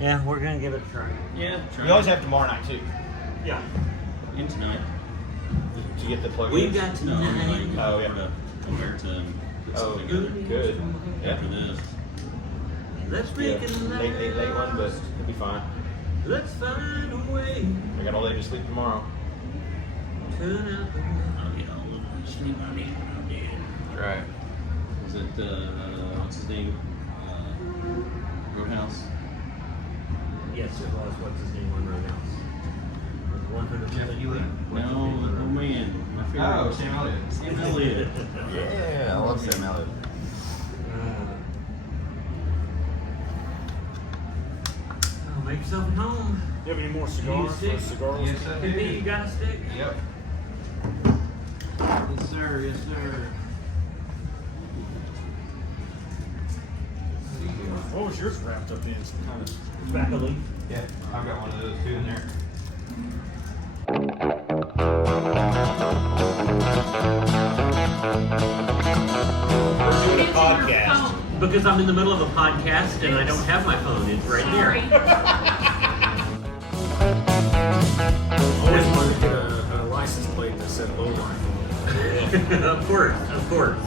Yeah, we're gonna give it a try. Yeah, try. We always have tomorrow night too. Yeah. And tonight. Did you get the plug? We've got No, tonight. like, Oh, yeah. Compare to and put Oh, something together good. after this. Let's Yeah, make it late one, but it'll be fine. Let's find a way. I got all day to sleep tomorrow. Turn out the I'll get all of the sleep I need. I'm dead. Right. Is it, what's his name? Roadhouse? Yes, it was. What's his name on Roadhouse? 100%. No, oh man. My favorite. Oh, Sam Elliott. Sam Elliott. Yeah, I love Sam Elliott. Make yourself at home. You have any more cigars? stick? Cigars? Yes, I Could be do. you got a stick? Yep. Yes, sir. Yes, sir. What was yours wrapped up in? Some kind of Tobacco leaf. Yeah, I've got one of those too in there. We're doing a podcast. Because I'm in the middle of a podcast and I don't have my phone. It's right here. always wanted to get a license plate that said low line. Of course, of course.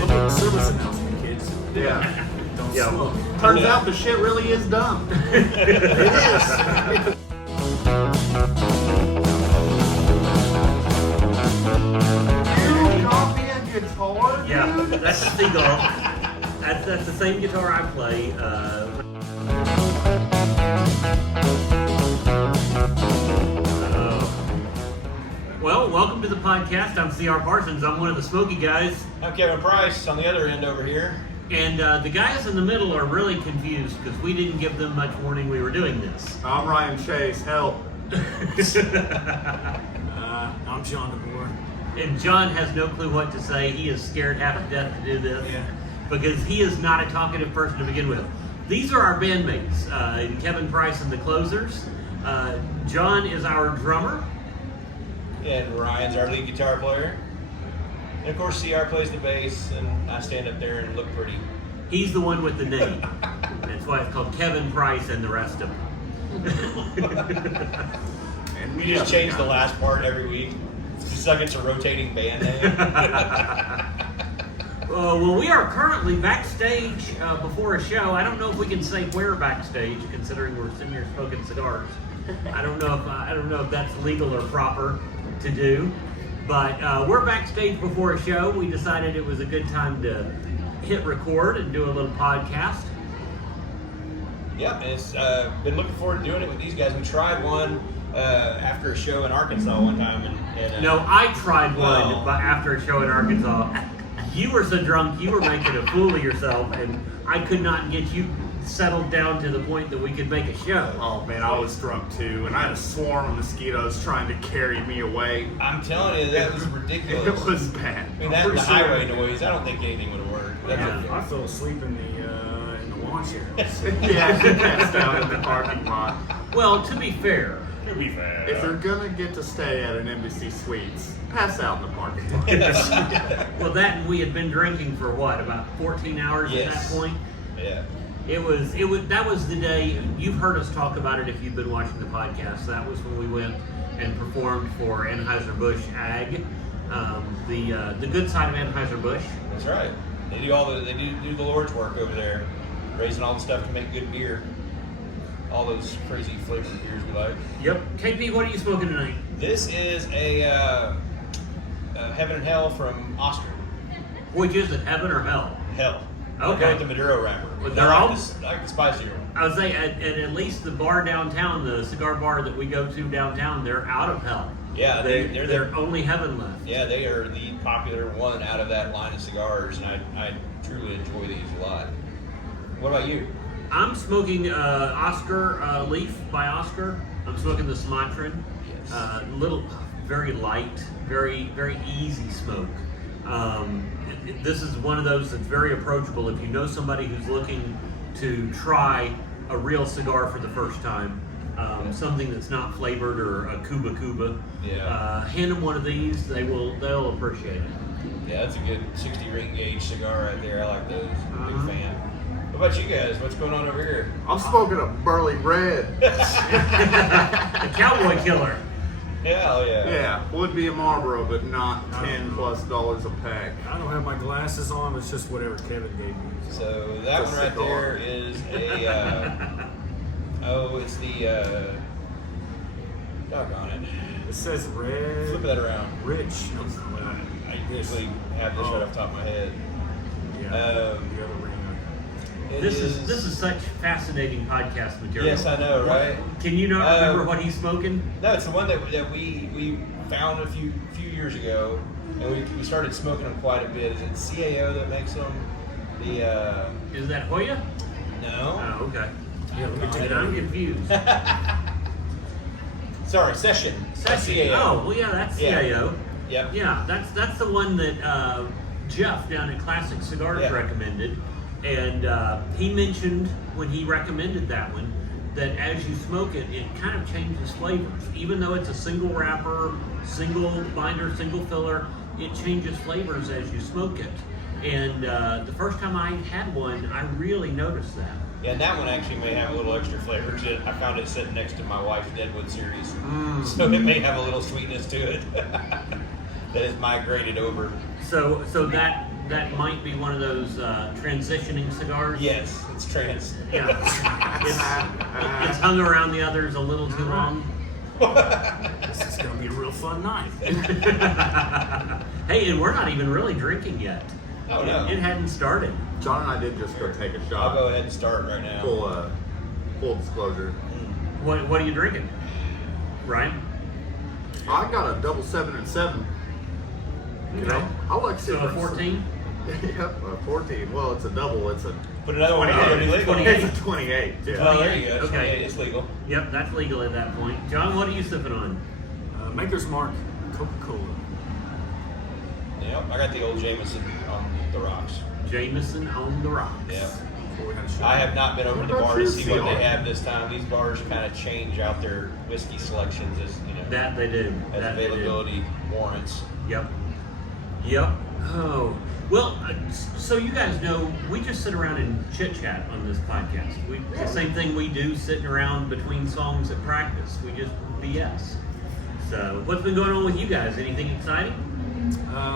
Public service announcement, kids. Yeah. Don't Yeah. smoke. Turns out the shit really is dumb. It is. You copy a guitar? Yeah, that's a Seagull. That's the same guitar I play. Well, welcome to the podcast. I'm CR Parsons. I'm one of the Smokey Guys. I'm Kevin Price on the other end over here. And the guys in the middle are really confused because we didn't give them much warning we were doing this. I'm Ryan Chase. Help. I'm John DeBoer. And John has no clue what to say. He is scared half to death to do this because he is not a talkative person to begin with. These are our bandmates, Kevin Price and the Closers. John is our drummer. And Ryan's our lead guitar player. And of course, CR plays the bass, and I stand up there and look pretty. He's the one with the name. That's why it's called Kevin Price and the rest of them. And we just change the last part every week. Just like it's a rotating band name. Well, we are currently backstage before a show. I don't know if we can say where backstage, considering we're sitting here smoking cigars. I don't know if that's legal or proper to do. But we're backstage before a show. We decided it was a good time to hit record and do a little podcast. Yep, and it's been looking forward to doing it with these guys. We tried one after a show in Arkansas one time. And No, I tried one Oh. after a show in Arkansas. You were so drunk, you were making a fool of yourself, and I could not get you settled down to the point that we could make a show. Oh man, I was drunk too, and I had a swarm of mosquitoes trying to carry me away. I'm telling you, that was ridiculous. It was bad. I mean, that and the highway noise, I don't think anything would have worked. That's Yeah. okay. I fell asleep in the lawn chair. Yeah, she passed out in the parking lot. Well, to be fair, To be fair. If you're gonna get to stay at an Embassy Suites, pass out in the parking lot. well, that we had been drinking for what, about 14 hours at that point? Yeah. That was the day. You've heard us talk about it if you've been watching the podcast. That was when we went and performed for Anheuser-Busch Ag, the good side of Anheuser-Busch. That's right. They do the Lord's work over there, raising all the stuff to make good beer. All those crazy flavored beers we like. Yep. KP, what are you smoking tonight? This is a Heaven and Hell from Oscar. Which is it, heaven or hell? Hell. Okay. I like the Maduro wrapper. Well, they're all- I like the spicier one. I would say at least the bar downtown, the cigar bar that we go to downtown, they're out of hell. Yeah, they're only heaven left. Yeah, they are the popular one out of that line of cigars, and I truly enjoy these a lot. What about you? I'm smoking Oscar Leaf by Oscar. I'm smoking the Sumatran. Yes. Very light, very very easy smoke. This is one of those that's very approachable. If you know somebody who's looking to try a real cigar for the first time, something that's not flavored or a Cuba, hand them one of these. They'll appreciate it. Yeah, that's a good 60 ring gauge cigar right there. I like those. Big fan. What What about you guys? What's going on over here? I'm smoking a burly red. The cowboy killer. Hell yeah. Yeah, would be a Marlboro, but not $10+ a pack. I don't have my glasses on. It's just whatever Kevin gave me. So that It's a one right cigar. there is a. It's the. Doggone it. It says red. Flip that around. Rich. I usually have this right off the top of my head. Yeah. Um, the other ring. This is such fascinating podcast material. Yes, I know, right? Can you not remember what he's smoking? No, it's the one that we found a few years ago, and we started smoking them quite a bit. Is it CAO that makes them? The Is that Hoya? no. Oh, okay. Yeah, let me take it I'm out. confused. Sorry, Session. CAO. Oh, well, yeah, that's Yeah. CAO. Yep. Yeah, that's the one that Jeff down at Classic Cigars Yeah. recommended, and he mentioned when he recommended that one that as you smoke it, it kind of changes flavors. Even though it's a single wrapper, single binder, single filler, it changes flavors as you smoke it. And the first time I had one, I really noticed that. Yeah, and that one actually may have a little extra flavor to it. I found it sitting next to my wife's Deadwood series, so it may have a little sweetness to it that has migrated over. So that might be one of those transitioning cigars. Yes, it's trans. Yeah. It's hung around the others a little too long. This is gonna be a real fun night. Hey, and we're not even really drinking yet. Oh no. It hadn't started. John and I did just go take a I'll shot. go ahead and start right now. Full disclosure. What are you drinking, Ryan? I got a double 7 and 7. You know, I like So a cigarettes. 14? Yep, a 14. Well, it's a double. It's a Put another one out. It'll be legal. 28. It's a 28. Yeah. Oh, there you go. It's Okay. 28. It's legal. Yep, that's legal at that point. John, what are you sipping on? Maker's Mark Coca-Cola. Yep. I got the old Jameson on the rocks. Jameson on the rocks. Yeah. Before we had a shot. I have not been over to the What bar to about see you, what they CR? have this time. These bars kind of change out their whiskey selections as That they do. as That they do. availability warrants. Yep. Oh. Well, so you guys know, we just sit around and chit-chat on this podcast. The same thing we do sitting around between songs at practice. We just BS. So, what's been going on with you guys? Anything exciting?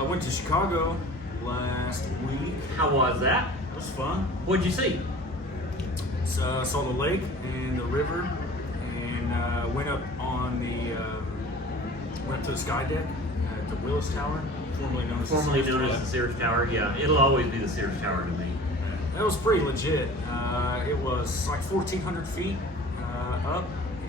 Went to Chicago last week. How was that? It was fun. What'd you see? So, saw the lake and the river, and went up on went to the sky deck at the Willis Tower, formerly known as Formerly the Sears known Tower. as the Sears Tower. Yeah, it'll always be the Sears Tower to me. That was pretty legit. It was like 1,400 feet up,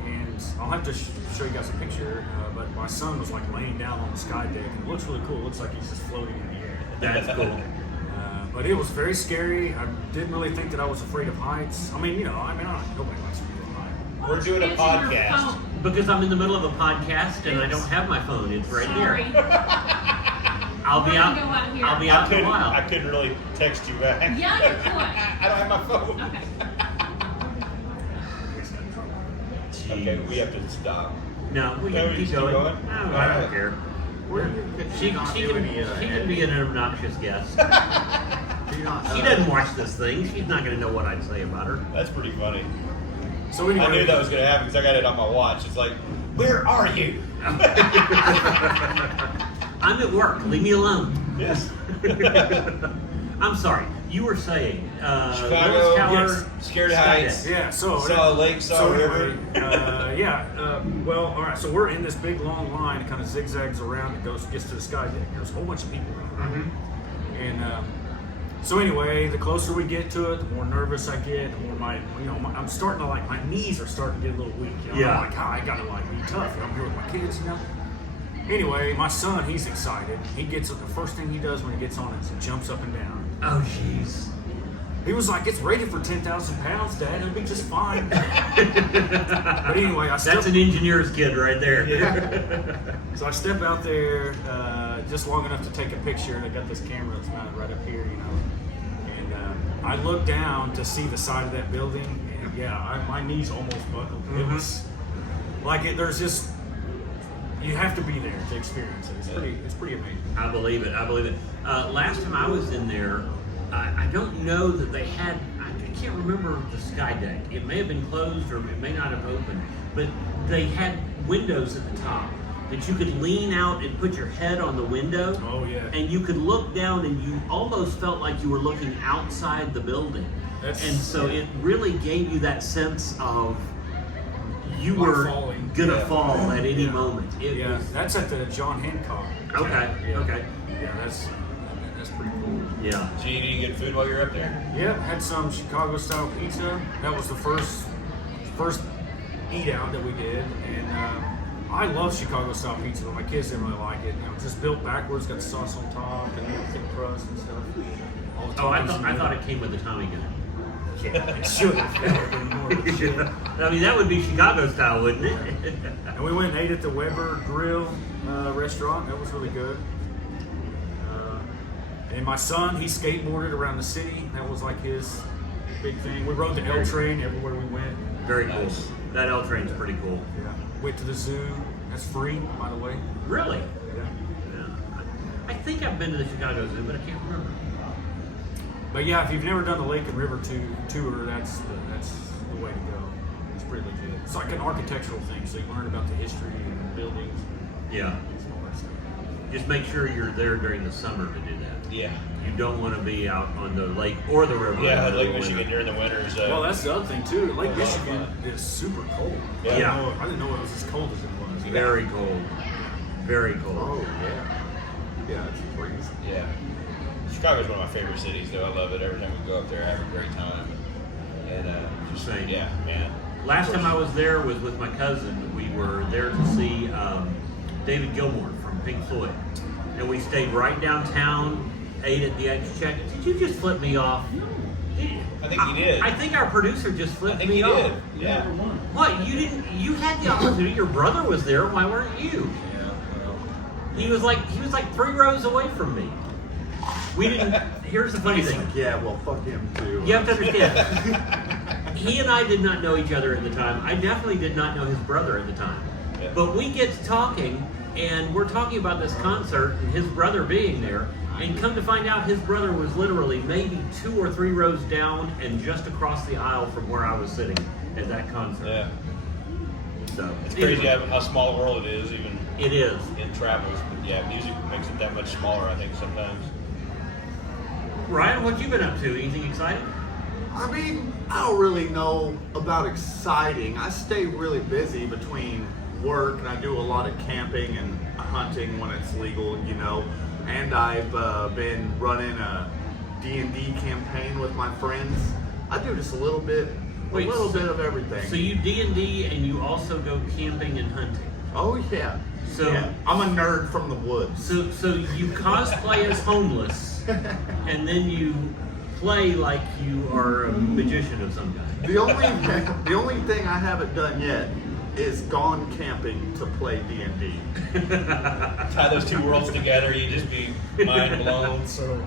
and I'll have to show you guys a picture. But my son was like laying down on the sky deck, and it looks really cool. It looks like he's just floating in the air. That's cool. But it was very scary. I didn't really think that I was afraid of heights. I mean, nobody likes to be on heights. We're doing a Answer your podcast. phone. Because I'm in the middle of a podcast and I don't have my phone. It's right Sorry. here. I'll be We're out. gonna go out here. I'll be out in a while. I couldn't really text you back. Yeah, you could. I don't have my phone. Okay. Okay, we have to stop. No, we No, can we keep just keep going. going? No, I Alright. don't care. She not do any She can be an obnoxious guest. Do you not, She doesn't watch this thing. She's not going to know what I'd say about her. That's pretty funny. So anyway, I knew that was going to happen because I got it on my watch. It's like, where are you? I'm at work. Leave me alone. Yes. I'm sorry. You were saying Chicago, Willis Tower, yes. Scared of Sky heights. Deck. yeah. So Saw a lake, saw a river. Well, all right. So we're in this big long line. It kind of zigzags around. It gets to the sky deck. There's a whole bunch of people around. And so anyway, the closer we get to it, the more nervous I get. The more I'm starting to my knees are starting to get a little weak. Yeah. I'm like, I gotta be tough. I'm here with my kids, Anyway, my son, he's excited. He gets it. The first thing he does when he gets on it is he jumps up and down. Oh, jeez. He was like, "It's rated for 10,000 pounds, Dad. It'll be just fine." But anyway, That's an engineer's kid right there. So I step out there just long enough to take a picture, and I got this camera that's mounted right up here, And I look down to see the side of that building, and my knees almost buckled. It was like there's just you have to be there to experience it. It's pretty amazing. I believe it. Last time I was in there, I don't know that they had. I can't remember the sky deck. It may have been closed or it may not have opened, but they had windows at the top that you could lean out and put your head on the window. Oh, yeah. And you could look down and you almost felt like you were looking outside the building. And so it really gave you that sense of you Like were falling. gonna fall at any moment. It Yeah, was, that's at the John Hancock. okay, Yeah. okay. Yeah, that's pretty cool. Yeah. Did you eat any good food while you're up there? Yeah, had some Chicago style pizza. That was the first eat out that we did, and I love Chicago style pizza, but my kids didn't really like it. You know, just built backwards, got the sauce on top, and then thick crust and stuff. All the Oh, I toppings in thought there. it came with the Tommy gun. Yeah, it should have. That would have been more of a shit. I mean, that would be Chicago style, wouldn't it? And we went and ate at the Weber Grill restaurant. That was really good. And my son, he skateboarded around the city. That was like his big thing. We rode the L train everywhere we went. Very cool. Nice. That L train's pretty cool. Yeah. Went to the zoo. That's free, by the way. Really? Yeah. Yeah. I think I've been to the Chicago Zoo, but I can't remember. But yeah, if you've never done the Lake and River tour, that's the way to go. It's pretty legit. It's like an architectural thing, so you learn about the history and buildings Yeah. and all that stuff. Just make sure you're there during the summer to do that. Yeah. You don't want to be out on the lake or the river. Yeah, in the Lake winter. Michigan during the winters. Well, that's the other thing too. Lake Oh, Michigan fun. is super cold. Yeah. I didn't know it was as cold as it was. Very cold. Very cold. Oh yeah. Yeah, it's freezing. Yeah. Chicago's one of my favorite cities, though. I love it. Every time we go up there, I have a great time. And just Same. yeah, man. Last time I was there was with my cousin. We were there to see David Gilmour from Pink Floyd. And we stayed right downtown, ate at the Exchequer. Did you just flip me off? I think you did. I think our producer just I flipped think me you off. did. Yeah. What? You didn't? You had the opportunity. Your brother was there. Why weren't you? Yeah. Well, He was like 3 rows away from me. We didn't. Here's the funny thing. Yeah, well, fuck him too. You have to understand. He and I did not know each other at the time. I definitely did not know his brother at the time. Yeah. But we get to talking, and we're talking about this concert and his brother being there. And come to find out, his brother was literally maybe 2 or 3 rows down and just across the aisle from where I was sitting at that concert. yeah. So It's crazy how small the world it is, even It is. in travels. But yeah, music makes it that much smaller, I think, sometimes. Ryan, what you been up to? Anything exciting? I mean, I don't really know about exciting. I stay really busy between work, and I do a lot of camping and hunting when it's legal, you know. And I've been running a D&D campaign with my friends. I do just a little bit of everything. So you D&D and you also go camping and hunting. Oh yeah. So- yeah. I'm a nerd from the woods. So you cosplay as homeless, and then you play like you are a magician of some kind. The only thing I haven't done yet is gone camping to play D&D. Tie those two worlds together, you just be mind blown. So,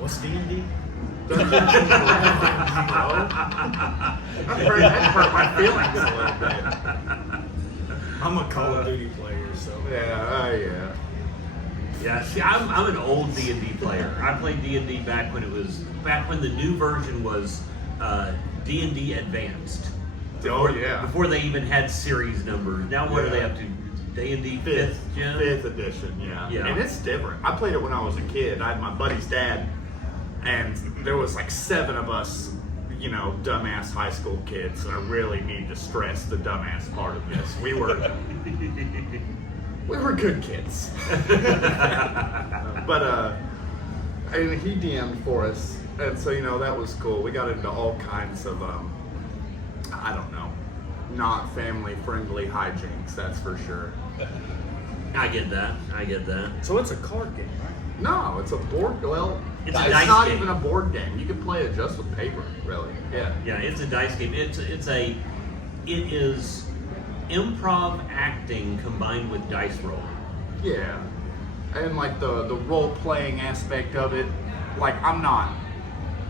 what's D&D? That hurt my feelings a little bit. I'm a Call of Duty player, so. Yeah. Yeah, see, I'm an old D&D player. I played D&D back when the new version was D&D Advanced. Oh yeah. Before they even had series numbers. Now what are they up to? D&D 5th gen? 5th edition, yeah. Yeah. And it's different. I played it when I was a kid. I had my buddy's dad, and there was like 7 of us, you know, dumbass high school kids. And I really need to stress the dumbass part of this. We were good kids. But and he DM'd for us, and so, you know, that was cool. We got into all kinds of I don't know, not family friendly hijinks, that's for sure. I get that. So it's a card game, right? No, it's a board. Well, It's it's a dice not game. even a board game. You can play it just with paper, really. Yeah. Yeah, it's a dice game. It is improv acting combined with dice rolling. Yeah. And like the role playing aspect of it, like I'm not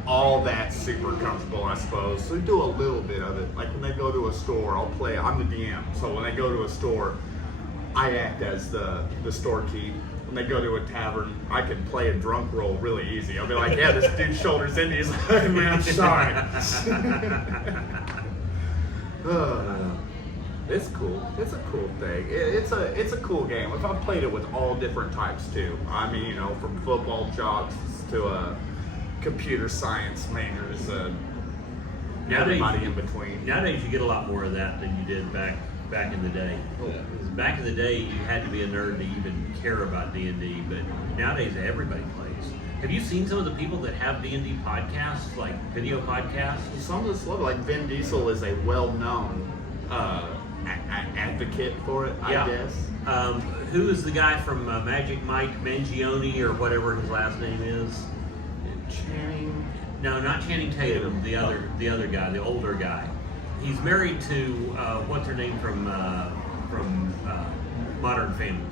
all that super comfortable, I suppose. So we do a little bit of it. Like when they go to a store, I'll play. I'm the DM, so when they go to a store, I act as the storekeep, when they go to a tavern, I can play a drunk role really easy. I'll be like, yeah, this dude's shoulders in. He's like, man, I'm sorry. It's cool. It's a cool thing. It's a cool game. I've played it with all different types too. I mean, from football jocks to computer science majors, everybody in between. Nowadays, you get a lot more of that than you did back in the day. Because back in the day, you had to be a nerd to even care about D&D, but nowadays everybody plays. Have you seen some of the people that have D&D podcasts, like video podcasts? Some of the celebrities, like Vin Diesel, is a well-known advocate for it, I guess. Who is the guy from Magic Mike Mangione or whatever his last name is? Channing. No, not Channing Tatum. The other guy, the older guy. He's married to what's her name from Modern Family,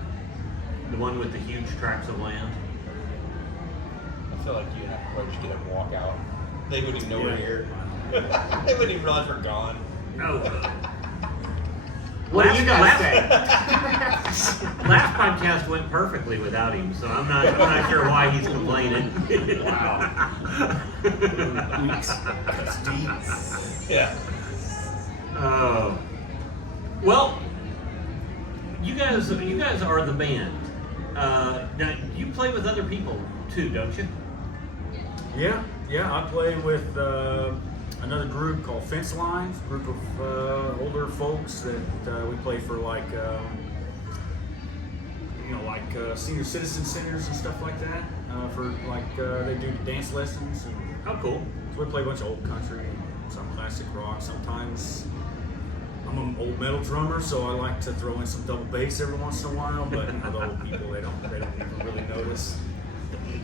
the one with the huge tracts of land. I feel like you have to probably just get up and walk out. They wouldn't even know we're here. They wouldn't even realize we're gone. No. What do you guys say? Last podcast went perfectly without him, so I'm not sure why he's complaining. Wow. Yeah. Well, you guys are the band. Now you play with other people too, don't you? Yeah, I play with another group called Fencelines, a group of older folks that we play for like senior citizen centers and stuff like that. They do dance lessons. And How cool. so we play a bunch of old country, some classic rock. Sometimes I'm an old metal drummer, so I like to throw in some double bass every once in a while. But the old people they don't even really notice.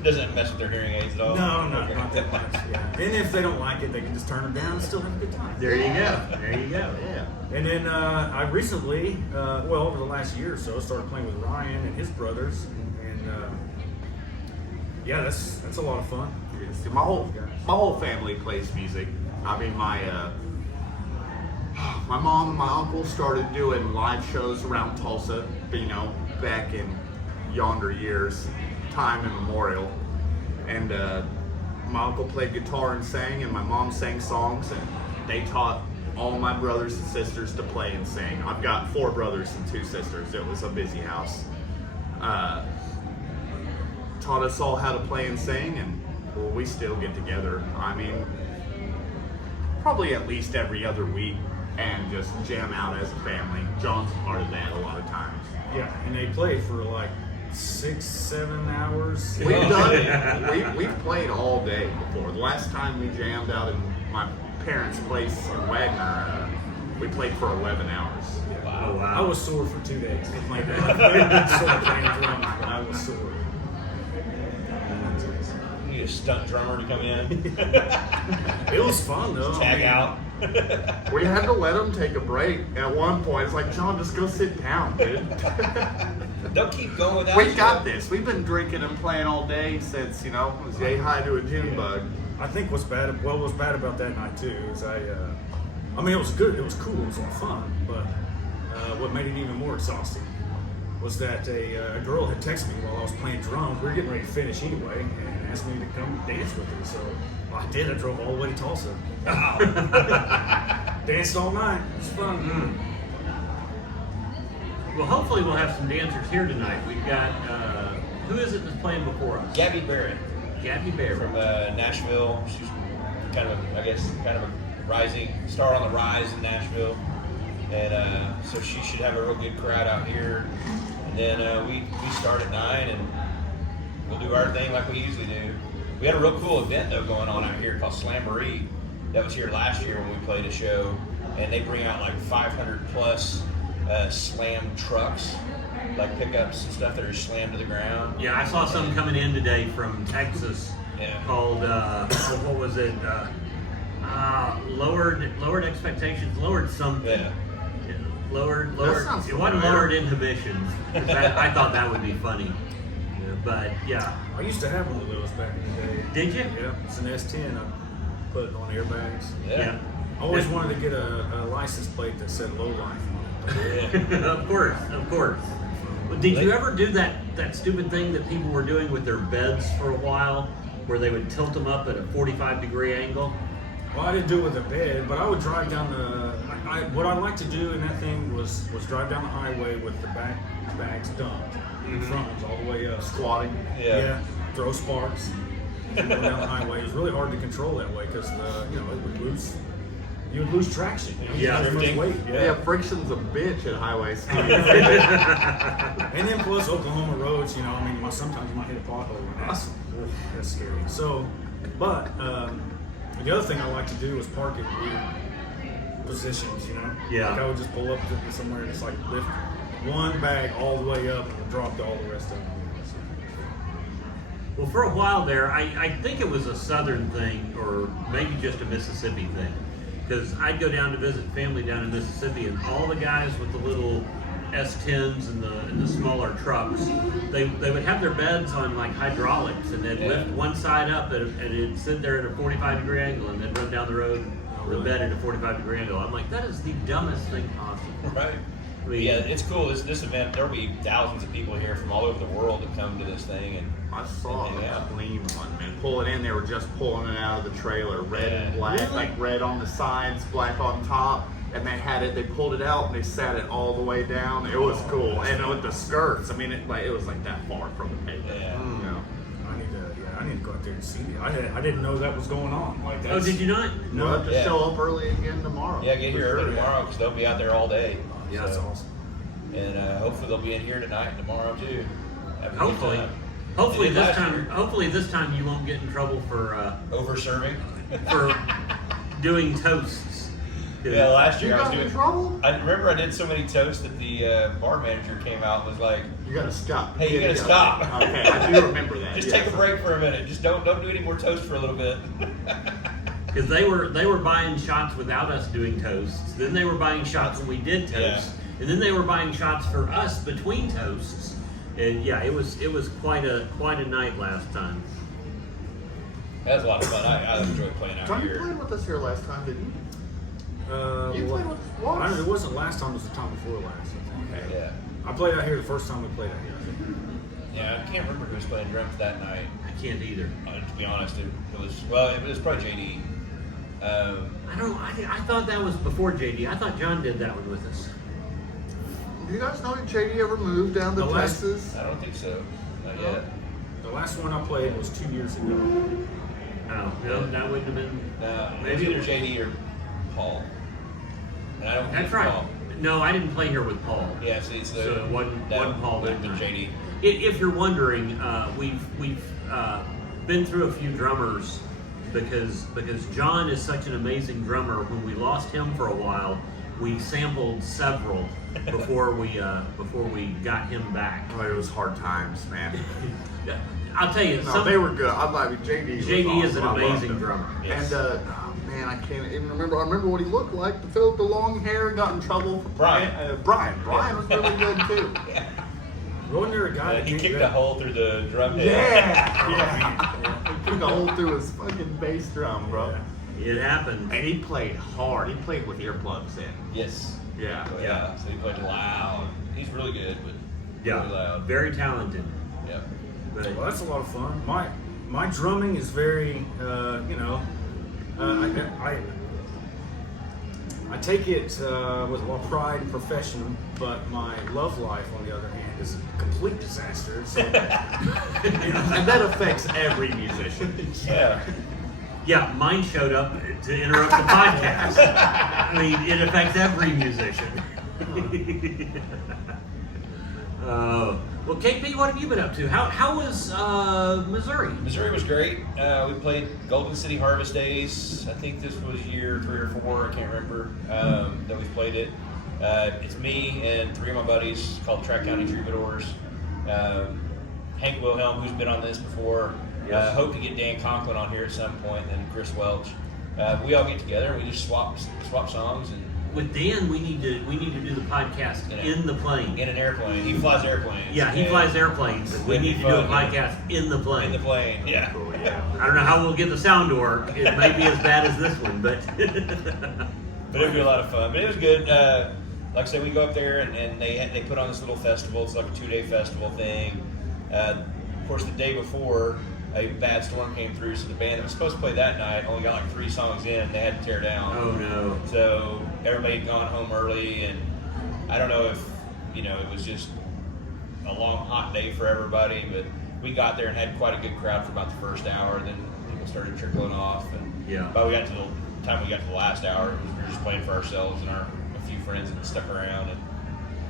Doesn't mess with their hearing aids at all? No, not that much. Yeah. And if they don't like it, they can just turn them down and still have a good time. There you go. Yeah. And then I recently, over the last year or so, started playing with Ryan and his brothers, and that's a lot of fun. My whole family plays music. I mean, my mom and my uncle started doing live shows around Tulsa, back in yonder years, time immemorial. And my uncle played guitar and sang, and my mom sang songs, and they taught all my brothers and sisters to play and sing. I've got 4 brothers and 2 sisters. It was a busy house. Taught us all how to play and sing, and we still get together. I mean, probably at least every other week, and just jam out as a family. John's a part of that a lot of times. Yeah, and they play for like 6-7 hours. We've done it. We've played all day before. The last time we jammed out in my parents' place in Wagner, we played for 11 hours. Oh, wow. I was sore for 2 days. I played that. Very good sore playing drums, but I was sore. You need a stunt drummer to come in. It was fun though. Tag out. We had to let them take a break at one point. It's like, John, just go sit down, dude. Don't keep going without We got this. We've been drinking and playing all day since, it was yay high to a June bug. I think what's bad about that night too is it was good, it was cool, it was a lot of fun, but what made it even more exhausting was that a girl had texted me while I was playing drums. We were getting ready to finish anyway, and asked me to come dance with her. So I did. I drove all the way to Tulsa. Danced all night. It was fun. Well, hopefully we'll have some dancers here tonight. We've got who is it that's playing before us? Gabby Barrett Gabby Barrett from Nashville. She's kind of a rising star on the rise in Nashville, and so she should have a real good crowd out here. And then we start at 9, and we'll do our thing like we usually do. We had a real cool event though going on out here called Slamboree. That was here last year when we played a show, and they bring out like 500 plus slam trucks, like pickups and stuff that are slammed to the ground. Yeah, I saw some coming in today from Texas. Yeah. Called what was it? Lowered expectations, lowered something. Yeah. Lowered. sounds It wasn't familiar. lowered inhibitions. I thought that would be funny. Yeah, but yeah. I used to have one of those back in the day. Did you? Yeah, it's an S10. I put it on airbags. Yeah. I always wanted to get a license plate that said low life on it. Yeah. Of course. Did you ever do that stupid thing that people were doing with their beds for a while, where they would tilt them up at a 45-degree angle? Well, I didn't do it with a bed, but I would drive down what I like to do in that thing was drive down the highway with the bags dumped, the front ones all the way up. Squatting. Yeah. Throw sparks. And go down the highway. It was really hard to control that way because it would lose. You would lose traction. Yeah. Too much weight. Yeah, friction's a bitch at highway speed. And then plus Oklahoma roads, sometimes you might hit a pothole. And that's scary. So, but the other thing I like to do is park in weird positions, Yeah. Like I would just pull up to somewhere and just like lift one bag all the way up and drop all the rest of them. Well, for a while there, I think it was a southern thing, or maybe just a Mississippi thing, because I'd go down to visit family down in Mississippi, and all the guys with the little S10s and the smaller trucks, they would have their beds on like hydraulics, and they'd lift one side up, and it'd sit there at a 45-degree angle, and they'd run down the road with the bed at a 45-degree angle. I'm like, that is the dumbest thing possible. Right. I mean, Yeah, it's cool. This event, there'll be thousands of people here from all over the world that come to this thing, and I saw Yeah. a clean one, man. Pulling in, they were just pulling it out of the trailer, red and black, Really? like red on the sides, black on top. And they pulled it out and they sat it all the way down. It was cool, and with the skirts, I mean, it was like that far from the pavement. Yeah. You know. I need to go out there and see it. I didn't know that was going on. Like that. Oh, did you not? We'll have to Yeah. show up early again tomorrow. yeah, get For here sure, early yeah. tomorrow because they'll be out there all day. Yeah, that's So- awesome. And hopefully they'll be in here tonight and tomorrow too. Have a good Hopefully. time. Hopefully They did this last time. year. Hopefully this time you won't get in trouble for Over serving. doing toasts. Yeah, last You year I was got in doing. trouble? I remember I did so many toasts that the bar manager came out and was like, You gotta stop. "Hey, you gotta stop. Okay, I do remember that. Just yes. take a break for a minute. Just don't do any more toast for a little bit." Because they were buying shots without us doing toasts. Then they were buying shots when we did toasts, and then they were buying shots for us between toasts. And yeah, it was quite a night last time. That was a lot of fun. I enjoyed playing out John, you here. played with us here last time, didn't you? You Well, played with us once. I don't know, it wasn't last time. It was the time before last. I think. Yeah. I played out here the first time we played out here. I think. Yeah, I can't remember who was playing drums that night. I can't either. To be honest, it was probably JD. I don't. I thought that was before JD. I thought John did that one with us. Do you guys know if JD ever moved down to The last- Texas? I don't think so. Not yet. The last one I played was 2 years ago. Oh, no, that wouldn't have been. Maybe either JD or Paul. And I don't think That's it's right. Paul. No, I didn't play here with Paul. Yeah, see, so So it wasn't Paul would that have been time. JD. If you're wondering, we've been through a few drummers because John is such an amazing drummer. When we lost him for a while, we sampled several before we got him back. Oh, it was hard times, man. I'll tell you, No, they were good. I like JD. Was JD is an awesome. I loved amazing him. drummer. Yes. And oh man, I can't even remember. I remember what he looked like. The Phil with the long hair got in trouble. For Brian. Brian was really good too. Wasn't there a guy that He did kicked that? a hole through the drum head. Yeah. He took a hole through his fucking bass drum, bro. It happened. And he played hard. He played with earplugs in. Yes. Yeah. Oh, yeah. So he played loud. He's really good, but really loud. Very talented. Yeah. But Well, that's a lot of fun. My drumming is very, I take it with a lot of pride and profession, but my love life, on the other hand, is a complete disaster. So, And that affects every musician. Yeah. yeah, mine showed up to interrupt the podcast. I mean, it affects every musician. Well, KP, what have you been up to? How was Missouri? Missouri was great. We played Golden City Harvest Days. I think this was year 3 or 4. I can't remember that we played it. It's me and 3 of my buddies called County Troubadours. Hank Wilhelm, who's been on this before. Yes. Hope to get Dan Conklin on here at some point, and Chris Welch. We all get together and we just swap songs and With Dan, we need to do the podcast in the plane. in an airplane. He flies airplanes. Yeah, he and flies airplanes. We That'd be need to do a fun, podcast in the plane. in the plane. Yeah. Cool, yeah. I don't know how we'll get the sound to work. It may be as bad as this one, but But it would be a lot of fun. But it was good. like I said, we go up there and they put on this little festival. It's like a 2-day festival thing. Of course, the day before, a bad storm came through, so the band that was supposed to play that night only got like 3 songs in. They had to tear down. Oh no! So everybody had gone home early, and I don't know if it was just a long hot day for everybody, but we got there and had quite a good crowd for about the first hour. Then people started trickling off, and by the time we got to the last hour, we were just playing for ourselves and a few friends that stuck around.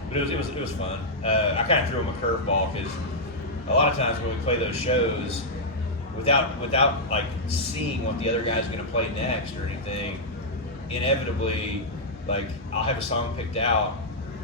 But it was fun. I kind of threw them a curveball because a lot of times when we play those shows, without like seeing what the other guy's going to play next or anything, inevitably, like I'll have a song picked out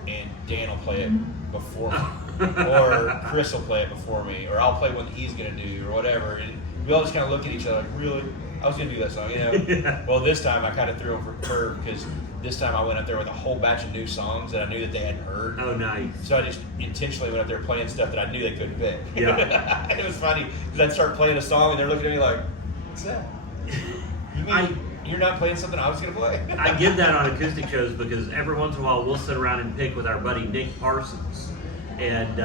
and Dan will play it before me, or Chris will play it before me, or I'll play one that he's going to do or whatever, and we all just kind of look at each other like, really? I was going to do that song, Yeah. Well, this time I kind of threw them for a curve because this time I went up there with a whole batch of new songs that I knew that they hadn't heard. Oh, nice. So I just intentionally went up there playing stuff that I knew they couldn't pick. Yeah. And it was funny because I'd start playing a song and they're looking at me like, what's that? You mean you're not playing something I was going to play? I get that on acoustic shows because every once in a while we'll sit around and pick with our buddy Nick Parsons. And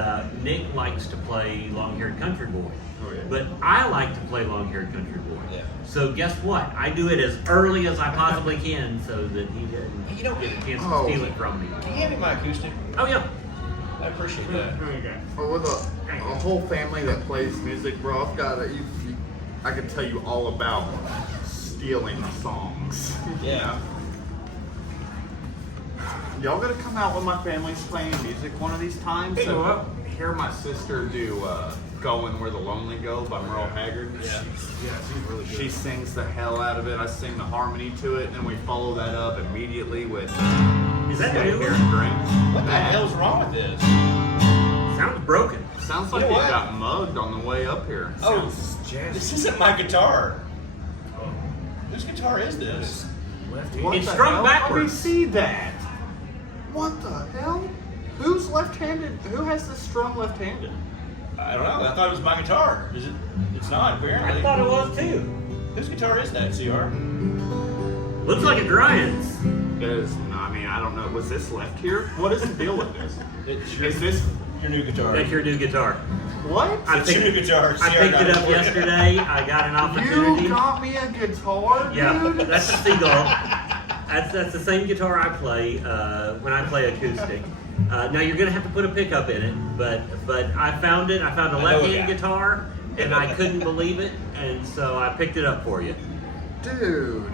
Nick likes to play Long-Haired Country Boy. Oh, yeah. But I like to play Long-Haired Country Boy. Yeah. So guess what? I do it as early as I possibly can so that he doesn't You don't get a chance Oh. to steal it from me. Can you hand me my acoustic? Oh, yeah. I appreciate that. But with a whole family that plays music, bro, I could tell you all about stealing songs. Yeah. Y'all gonna come out when my family's playing music one of these times? Hey, go up. Hear my sister do "Going Where the Lonely Go" by Merle Haggard. Yeah. she's really good. She sings the hell out of it. I sing the harmony to it, and then we follow that up immediately with Is that Stay new? Here and Drink. What the hell's wrong with this? Sounds broken. Sounds like You know it what? got mugged on the way up here. Oh, jazzy. this isn't my guitar. Whose guitar is this? Left-handed. What It's the strung hell? backwards. Let me see that. What the hell? Who's left-handed? Who has this strung left-handed? I don't know. I thought it was my guitar. Is it? It's not, apparently. I thought it was too. Whose guitar is that, CR? Looks like a Ryan's. I don't know. Was this left here? What is the deal with this? It's Is this your new guitar. That's your new guitar. what? It's your new guitar. I CR picked got it up for you. yesterday. I got an opportunity. You got me a guitar, Yeah, dude? that's a Seagull. That's the same guitar I play when I play acoustic. Now you're gonna have to put a pickup in it, but I found it. I found a I know left-handed that. guitar, and I couldn't believe it, and so I picked it up for you. Dude,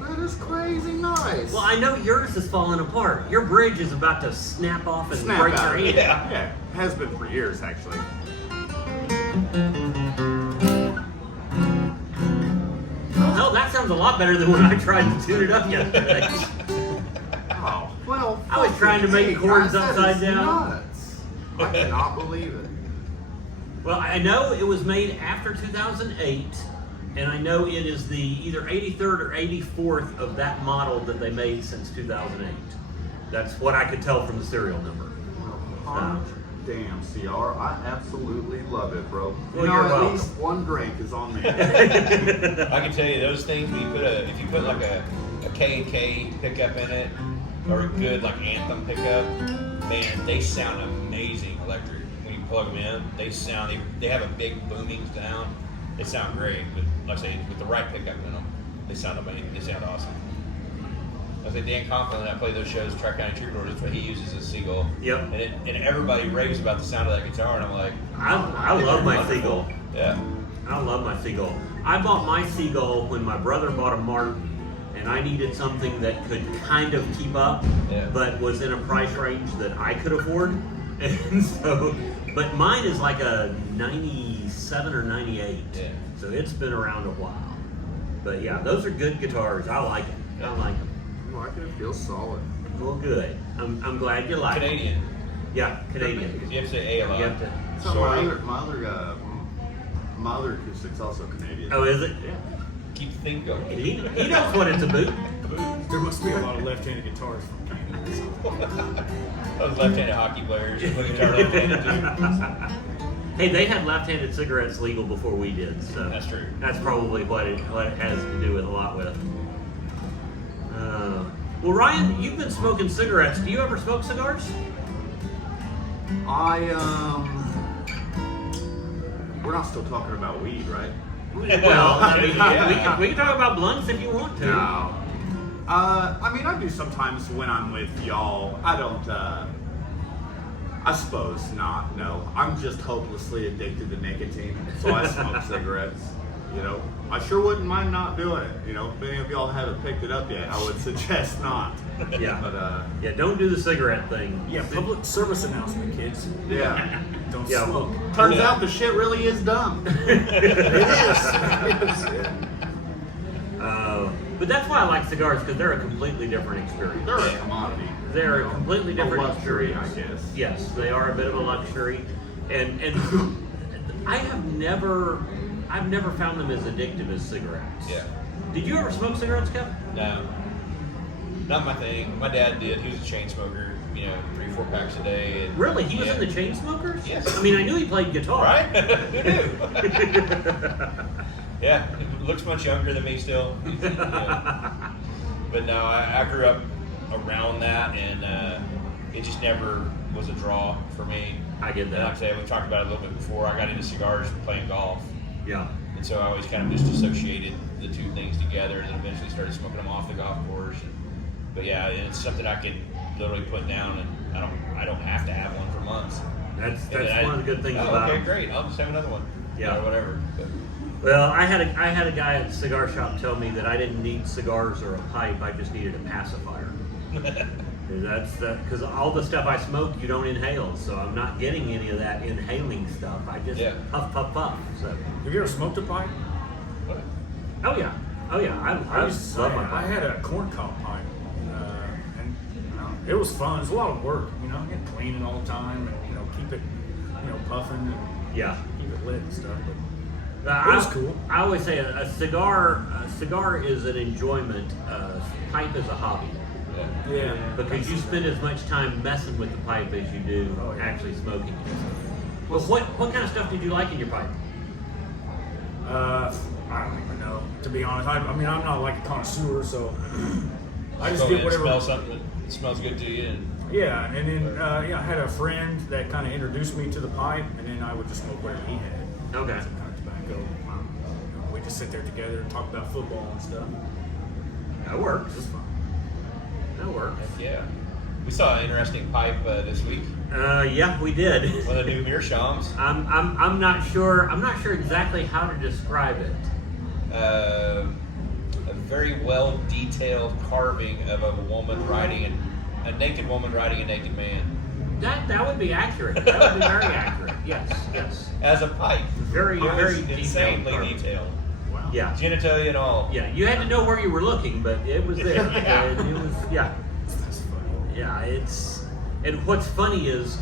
that is crazy nice. Well, I know yours is falling apart. Your bridge is about to snap off and Snap break out. your hand. Yeah. Has been for years, actually. Hell, that sounds a lot better than when I tried to tune it up yesterday. Oh, well. I was trying to make hey, chords guys, that upside is down. Nuts. I cannot believe it. Well, I know it was made after 2008, and I know it is the either 83rd or 84th of that model that they made since 2008. That's what I could tell from the serial number. Hot damn, CR. I absolutely love it, bro. Well, you know, you're at welcome. least one drink is on me. I can tell you those things. When if you put like a K&K pickup in it, or a good like Anthem pickup, man, they sound amazing electric. When you plug them in, they have a big booming sound. They sound great, but like I say, with the right pickup in them, they sound amazing. They sound awesome. I say Dan Conklin, I play those shows, County Troubadours. That's what he uses as Seagull. Yep. And everybody raves about the sound of that guitar, and I'm like, I love my Seagull. yeah. I love my Seagull. I bought my Seagull when my brother bought a Martin, and I needed something that could kind of keep up, Yeah. but was in a price range that I could afford. And so, but mine is like a 97 or 98. Yeah. So it's been around a while. But yeah, those are good guitars. I like them. I like them. Oh, I can feel solid. Well, good. I'm glad you like them. Canadian. Yeah, Canadian. You have to say A a lot. You have to. So Sorry. my other acoustic's also Canadian. Oh, is it? Yeah. Keep the thing going. He knows what it's about. There must be a lot of left-handed guitars from Canada. Those left-handed hockey players. Put a guitar left-handed too. Hey, they had left-handed cigarettes legal before we did, so That's true. That's probably what it has to do with a lot with. Well, Ryan, you've been smoking cigarettes. Do you ever smoke cigars? We're not still talking about weed, right? Well, I mean, we can talk about blunts if you want to. No. I mean, I do sometimes when I'm with y'all. I don't, I suppose not, no. I'm just hopelessly addicted to nicotine, so I smoke cigarettes. You know, I sure wouldn't mind not doing it. You know, if any of y'all haven't picked it up yet, I would suggest not. Yeah. But, yeah, don't do the cigarette thing. Yeah, public service announcement, kids. yeah. Don't Yeah. smoke. Turns out the shit really is dumb. But that's why I like cigars, because they're a completely different experience. They're a commodity. They're You a know, completely different luxury, experience. I guess. Yes, they are a bit of a luxury, and I've never found them as addictive as cigarettes. Yeah. Did you ever smoke cigarettes, Kevin? No. Not my thing. My dad did. He was a chain smoker, 3-4 packs a day. And, Really? He was yeah. in the chain smokers? Yes. I mean, I knew he played guitar. Right? Who knew? Yeah, he looks much younger than me still. Yeah. But no, I grew up around that, and it just never was a draw for me. I get And like I that. said, we talked about it a little bit before. I got into cigars playing golf. Yeah. And so I always kind of just associated the two things together, and then eventually started smoking them off the golf course. But yeah, it's something I can literally put down, and I don't have to have one for months. That's And then one of the good things oh, about okay, them. great. I'll just have another one. Yeah. Or whatever. But, Well, I had a guy at the cigar shop tell me that I didn't need cigars or a pipe. I just needed a pacifier. Because all the stuff I smoke, you don't inhale, so I'm not getting any of that inhaling stuff. I just puff, puff, puff. So, Have you ever smoked a pipe? oh yeah, I love my pipe. I had a corncob pipe, and it was fun. It was a lot of work, get cleaning all the time, and keep it, puffing and Yeah. keep it lit and stuff. But it was cool. I always say a cigar is an enjoyment. Pipe is a hobby. Yeah, Because you spend as much time messing with the pipe as you do Oh, yeah. actually smoking it. Well, what kind of stuff did you like in your pipe? I don't even know, to be honest. I mean, I'm not like a connoisseur, so I just get whatever. Smell something that smells good to you. And Yeah, and then I had a friend that kind of introduced me to the pipe, and then I would just smoke whatever he had. Okay. Some kind of tobacco. We just sit there together and talk about football and stuff. That works. It was fun. That works. yeah. We saw an interesting pipe this week. Yeah, we did. One of the new Mearshams. I'm not sure. I'm not sure exactly how to describe it. A very well detailed carving of a naked woman riding a naked man. That would be accurate. That would be very accurate. Yes. As a pipe. Very, It was very insanely detailed. detailed. Wow. Yeah. Genitalia and all. Yeah. You had to know where you were looking, but it was there. Yeah. And it was. Yeah. That's funny. Yeah. And what's funny is,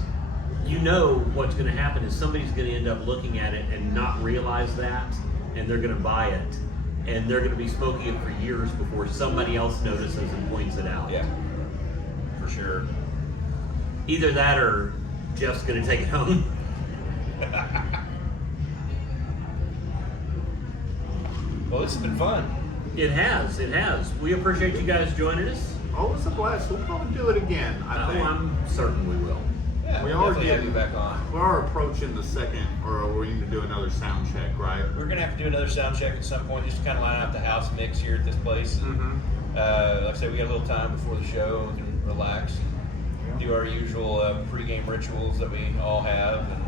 what's going to happen is somebody's going to end up looking at it and not realize that, and they're going to buy it, and they're going to be smoking it for years before somebody else notices and points it out. Yeah. For sure. Either that or Jeff's going to take it home. Well, this has been fun. It has. We appreciate you guys joining us. Oh, it's a blast. We'll probably do it again, I think. I'm certain we will. Yeah, We we'll are definitely have getting- you back on. We are approaching the second, or we need to do another sound check, right? We're gonna have to do another sound check at some point, just to kind of line up the house mix here at this place. And, like I said, we got a little time before the show. We can relax and do our usual pregame rituals that we all have, and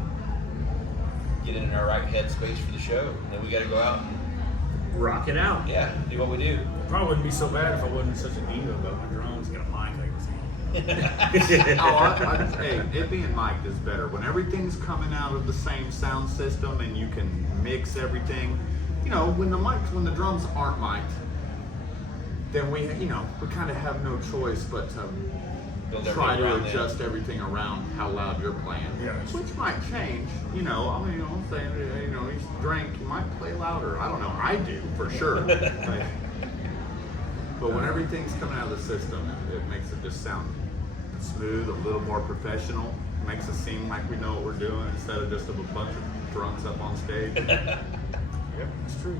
get in our right headspace for the show. And then we got to go out and Rock it out. do what we do. It probably wouldn't be so bad if I wasn't such a diva about my drums. Got a mic everything. Hey, it being mic'd is better. When everything's coming out of the same sound system and you can mix everything, when the drums aren't mic'd, then we kind of have no choice but to Build try everything to around adjust everything around how loud you're playing. Yeah. Which might change, I'm saying, each drink, you might play louder. I don't know, I do, for sure. But when everything's coming out of the system, it makes it just sound smooth, a little more professional. It makes it seem like we know what we're doing instead of just a bunch of drunks up on stage. Yep, that's true.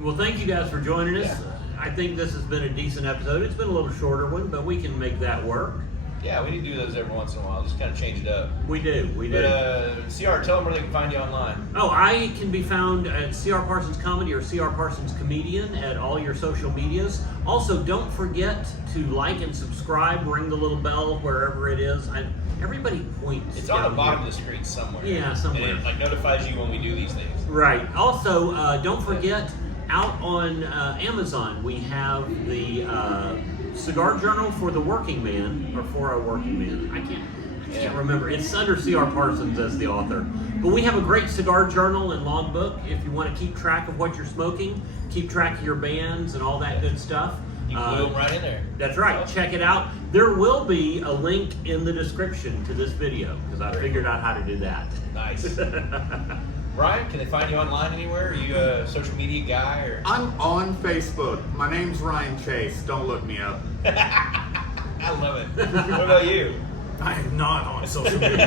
Well, thank you guys for joining us. I think this has been a decent episode. It's been a little shorter one, but we can make that work. Yeah, we need to do those every once in a while. Just kind of change it up. We do. But CR, tell them where they can find you online. Oh, I can be found at CR Parsons Comedy or CR Parsons Comedian at all your social medias. Also, don't forget to like and subscribe, ring the little bell wherever it is. Everybody points. It's on the down bottom here. of the screen somewhere. Yeah, somewhere. And it notifies you when we do these things. Right. Also, don't forget, out on Amazon, we have the Cigar Journal for the Working Man, or for a Working Man. I can't remember. It's under CR Parsons as the author. But we have a great cigar journal and logbook if you want to keep track of what you're smoking, keep track of your bands and all that good stuff. You can glue them right in there. That's right. Check it out. There will be a link in the description to this video because I figured out how to do that. Nice. Ryan, can they find you online anywhere? Are you a social media guy? Or? I'm on Facebook. My name's Ryan Chase. Don't look me up. I love it. What about you? I am not on social media.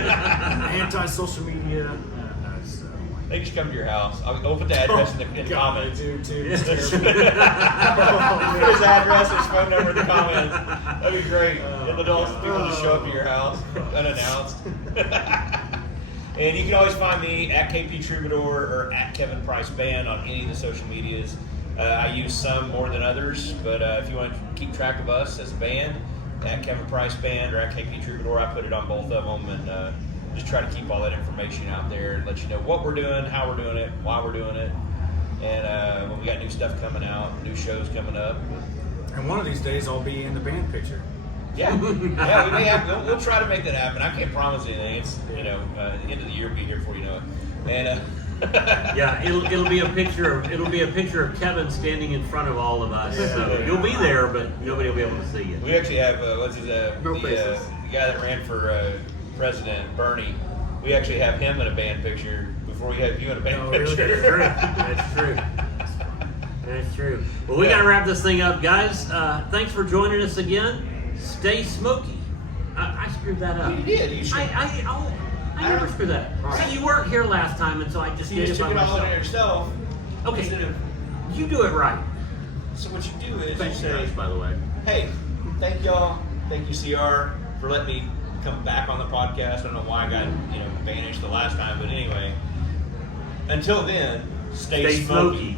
Anti-social media. They just come to your house. I'll put the address in the comments. Dude, Put his address, his phone number in the comments. That'd be great. Get the adults, people just show up at your house unannounced. And you can always find me at KP Troubadour or at Kevin Price Band on any of the social medias. I use some more than others, but if you want to keep track of us as a band, at Kevin Price Band or at KP Troubadour, I put it on both of them and just try to keep all that information out there and let you know what we're doing, how we're doing it, why we're doing it, and when we got new stuff coming out, new shows coming up. And one of these days I'll be in the band picture. Yeah, we may have. We'll try to make that happen. I can't promise anything. It's at the end of the year, we'll be here before you know it. And yeah, it'll be a picture of Kevin standing in front of all of us. Yeah. So you'll be there, but nobody will be able to see you. we actually have No faces. the guy that ran for president, Bernie. We actually have him in a band picture before we have you in a band picture. That's true. That's true. Well, we got to wrap this thing up, guys. Thanks for joining us again. Stay smoky. I screwed that up. You did. You should. I never screwed that up. Right. See, you weren't here last time, and so I just You did just it took by it all in myself. yourself. Okay, Instead of- you do it right. So what you do is Thanks, you say, guys, by the way. hey, thank y'all. Thank you, CR, for letting me come back on the podcast. I don't know why I got banished the last time, but anyway. Until then, stay smoky.